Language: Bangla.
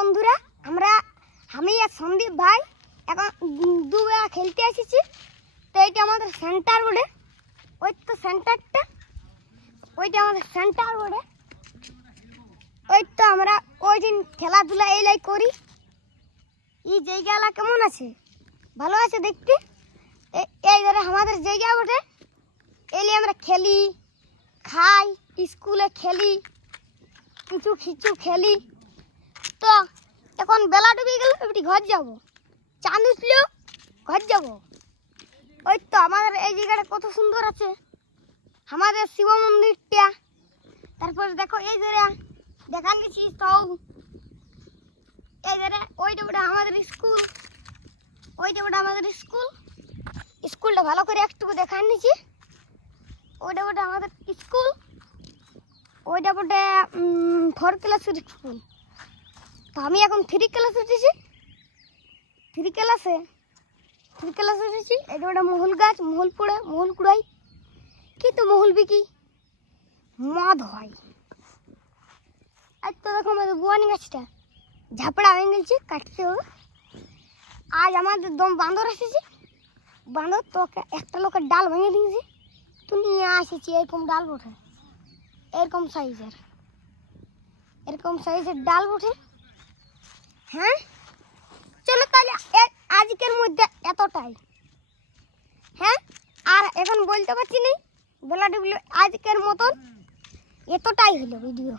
বন্ধুরা, আমি আর সন্দীপ ভাই এখন দুবেলা খেলতে এসেছি। তো এইটা আমাদের সেন্টার বোর্ডে, ওই তো সেন্টারটা, ওইটা আমাদের সেন্টার বোর্ডে। ওই তো আমরা ওই দিন খেলাধুলা এইলাই করি। এই জায়গাটা কেমন আছে? ভালো আছে দেখতে। এই ধরে আমাদের জায়গা বটে, এলে আমরা খেলি, খাই, স্কুলে খেলি, কিছু কিছু খেলি। তো এখন বেলা ডুবে গেল, এবারে ঘর যাব, চাঁদ উঠলেও ঘর যাব। ওই তো আমাদের এই জায়গাটা কত সুন্দর আছে, আমাদের শিব মন্দিরটা। তারপরে দেখো এই ধরে দেখান গেছি সব, এই ধরে ওইটা ওটা আমাদের স্কুল, ওইটা ওটা আমাদের স্কুল। স্কুলটা ভালো করে একটু দেখান নিচ্ছি। ওইটা ওটা আমাদের স্কুল, ওইটা ওটা 4 ক্লাসের স্কুল। তো আমি এখন 3 ক্লাস উঠেছি, 3 ক্লাসে উঠেছি। এটা ওটা মহুল গাছ, মহুল কুড়াই, কিন্তু মহুল বিকি মদ হয়। আর তো দেখো আমাদের গুয়ানি গাছটা ঝাপড়া হয়ে গেছে, কাটতে হবে। আজ আমাদের দম বান্দর এসেছে, বান্দর তো একটা লোকের ডাল ভেঙে দিয়েছে। তো নিয়ে আসেছি এরকম ডাল বটে, এরকম সাইজের ডাল বটে। হ্যাঁ, চলো তাহলে আজকের মধ্যে এতটাই। হ্যাঁ, আর এখন বলতে পারছি না, বেলা ডুবলো, আজকের মতন এতটাই হলো ভিডিও।